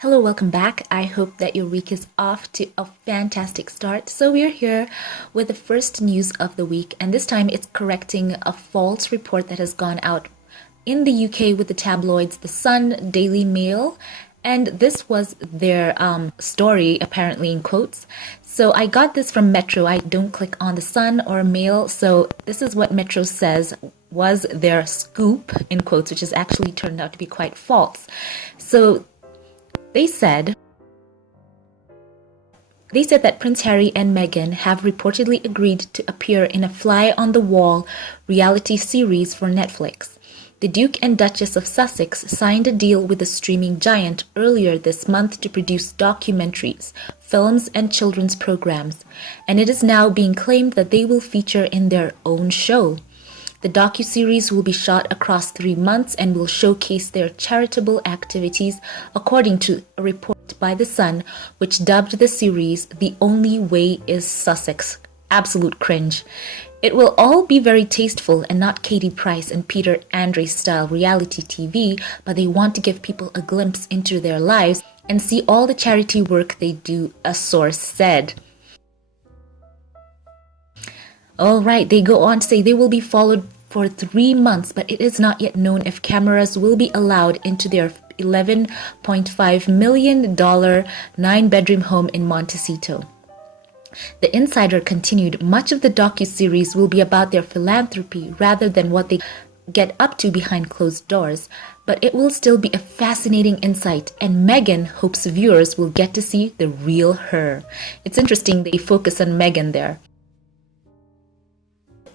Hello, welcome back. I hope that your week is off to a fantastic start. So, we're here with the first news of the week, and this time it's correcting a false report that has gone out in the UK with the tabloids The Sun, Daily Mail, and this was their story, apparently in quotes. So, I got this from Metro. I don't click on The Sun or Mail, so this is what Metro says was their scoop, in quotes, which has actually turned out to be quite false. So, they said that Prince Harry and Meghan have reportedly agreed to appear in a fly-on-the-wall reality series for Netflix. The Duke and Duchess of Sussex signed a deal with the streaming giant earlier this month to produce documentaries, films, and children's programs, and it is now being claimed that they will feature in their own show. The docuseries will be shot across 3 months and will showcase their charitable activities, according to a report by The Sun, which dubbed the series The Only Way is Sussex. Absolute cringe. It will all be very tasteful and not Katie Price and Peter Andre style reality TV, but they want to give people a glimpse into their lives and see all the charity work they do, a source said. All right, they go on to say they will be followed for 3 months, but it is not yet known if cameras will be allowed into their $11.5 million 9-bedroom home in Montecito. The insider continued, much of the docuseries will be about their philanthropy rather than what they get up to behind closed doors, but it will still be a fascinating insight, and Meghan hopes viewers will get to see the real her. It's interesting they focus on Meghan there.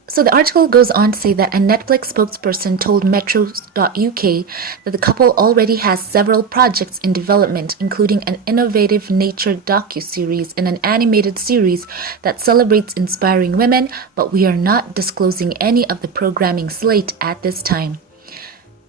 So the article goes on to say that a Netflix spokesperson told Metro.uk that the couple already has several projects in development, including an innovative nature docuseries and an animated series that celebrates inspiring women, but we are not disclosing any of the programming slate at this time.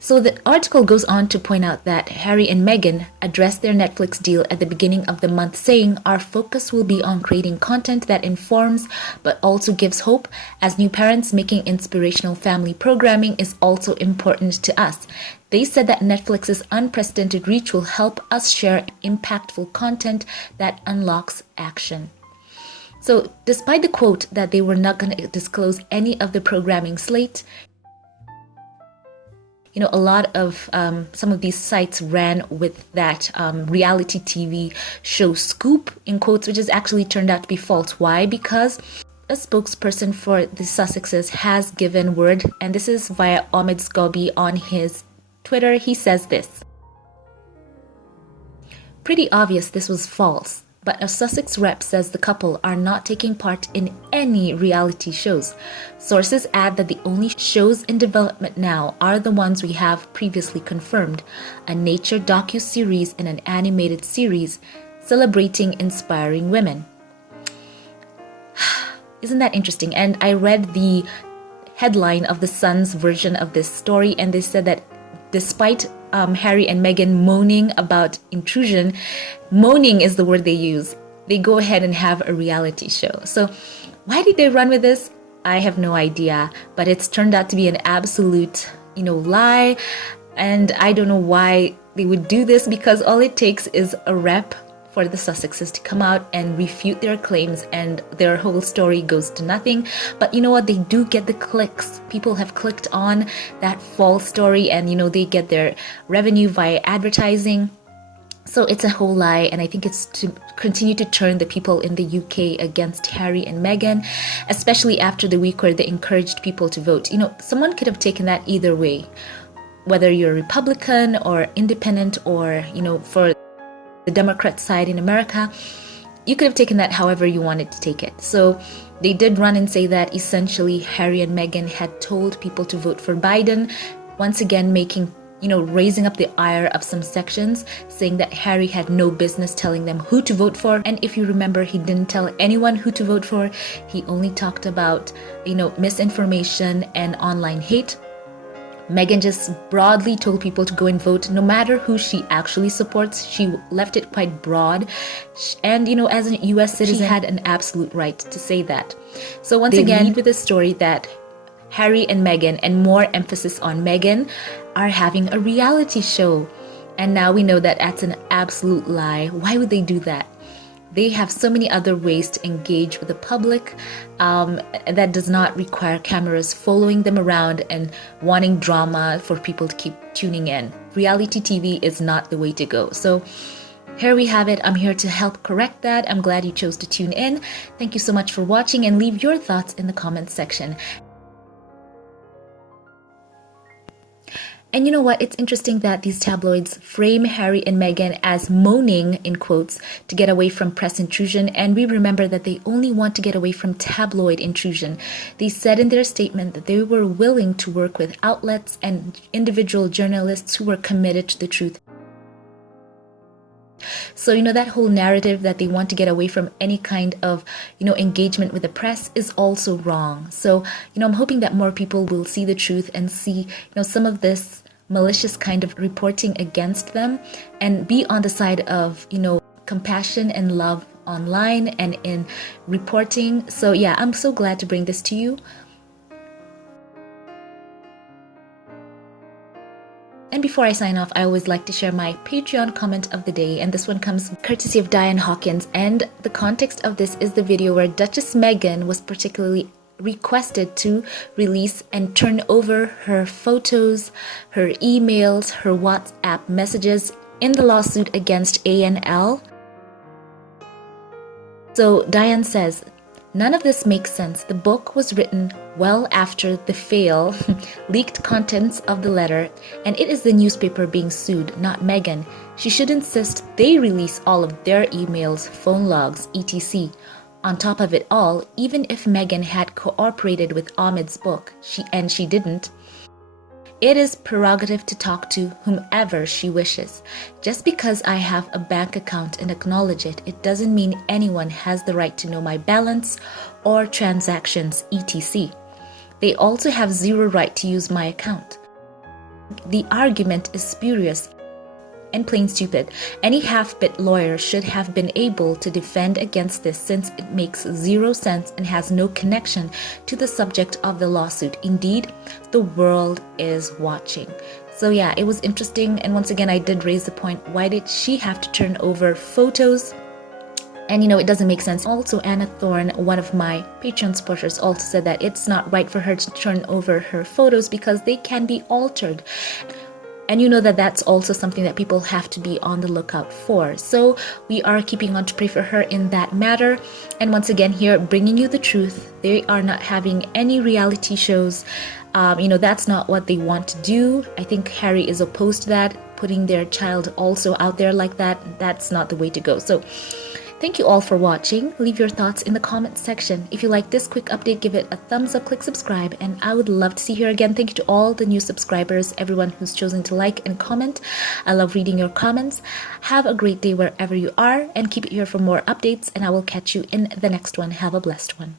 So the article goes on to point out that Harry and Meghan addressed their Netflix deal at the beginning of the month, saying, "Our focus will be on creating content that informs but also gives hope. As new parents, making inspirational family programming is also important to us." They said that Netflix's unprecedented reach will help us share impactful content that unlocks action. So despite the quote that they were not going to disclose any of the programming slate, a lot of some of these sites ran with that reality TV show scoop, in quotes, which has actually turned out to be false. Why? Because a spokesperson for the Sussexes has given word, and this is via Ahmed Scobie on his Twitter. He says this: "Pretty obvious this was false. But a Sussex rep says the couple are not taking part in any reality shows. Sources add that the only shows in development now are the ones we have previously confirmed, a nature docu-series and an animated series celebrating inspiring women." Isn't that interesting? And I read the headline of the Sun's version of this story, and they said that despite Harry and Meghan moaning about intrusion, moaning is the word they use, they go ahead and have a reality show. So why did they run with this? I have no idea, but it's turned out to be an absolute, lie. And I don't know why they would do this, because all it takes is a rep for the Sussexes to come out and refute their claims, and their whole story goes to nothing. But you know what? They do get the clicks. People have clicked on that false story, and they get their revenue via advertising. So it's a whole lie, and I think it's to continue to turn the people in the UK against Harry and Meghan, especially after the week where they encouraged people to vote. Someone could have taken that either way, whether you're Republican or independent, or for the Democrat side in America. You could have taken that however you wanted to take it. So they did run and say that essentially Harry and Meghan had told people to vote for Biden, once again raising up the ire of some sections, saying that Harry had no business telling them who to vote for. And if you remember, he didn't tell anyone who to vote for. He only talked about, misinformation and online hate. Meghan just broadly told people to go and vote, no matter who she actually supports. She left it quite broad. And, as a US citizen, she had an absolute right to say that. So once again, with the story that Harry and Meghan, and more emphasis on Meghan, are having a reality show. And now we know that that's an absolute lie. Why would they do that? They have so many other ways to engage with the public that does not require cameras following them around and wanting drama for people to keep tuning in. Reality TV is not the way to go. So here we have it. I'm here to help correct that. I'm glad you chose to tune in. Thank you so much for watching, and leave your thoughts in the comments section. And you know what? It's interesting that these tabloids frame Harry and Meghan as moaning, in quotes, to get away from press intrusion. And we remember that they only want to get away from tabloid intrusion. They said in their statement that they were willing to work with outlets and individual journalists who were committed to the truth. So, that whole narrative that they want to get away from any kind of, engagement with the press is also wrong. So, I'm hoping that more people will see the truth and see, some of this malicious kind of reporting against them, and be on the side of, compassion and love online and in reporting. So yeah, I'm so glad to bring this to you. And before I sign off, I always like to share my Patreon comment of the day, and this one comes courtesy of Diane Hawkins. And the context of this is the video where Duchess Meghan was particularly requested to release and turn over her photos, her emails, her WhatsApp messages in the lawsuit against A&L. So Diane says, none of this makes sense. The book was written well after the leaked contents of the letter, and it is the newspaper being sued, not Meghan. She should insist they release all of their emails, phone logs, etc. On top of it all, even if Meghan had cooperated with Ahmed's book, she didn't, it is prerogative to talk to whomever she wishes. Just because I have a bank account and acknowledge it, it doesn't mean anyone has the right to know my balance or transactions, etc. They also have zero right to use my account. The argument is spurious and plain stupid. Any half-bit lawyer should have been able to defend against this, since it makes zero sense and has no connection to the subject of the lawsuit. Indeed, the world is watching. So yeah, it was interesting, and once again I did raise the point, why did she have to turn over photos? And it doesn't make sense. Also, Anna Thorne, one of my Patreon supporters, also said that it's not right for her to turn over her photos because they can be altered. And that's also something that people have to be on the lookout for. So we are keeping on to pray for her in that matter. And once again here, bringing you the truth. They are not having any reality shows. That's not what they want to do. I think Harry is opposed to that. Putting their child also out there like that, that's not the way to go. So thank you all for watching. Leave your thoughts in the comments section. If you like this quick update, give it a thumbs up, click subscribe, and I would love to see you here again. Thank you to all the new subscribers, everyone who's chosen to like and comment. I love reading your comments. Have a great day wherever you are, and keep it here for more updates, and I will catch you in the next one. Have a blessed one.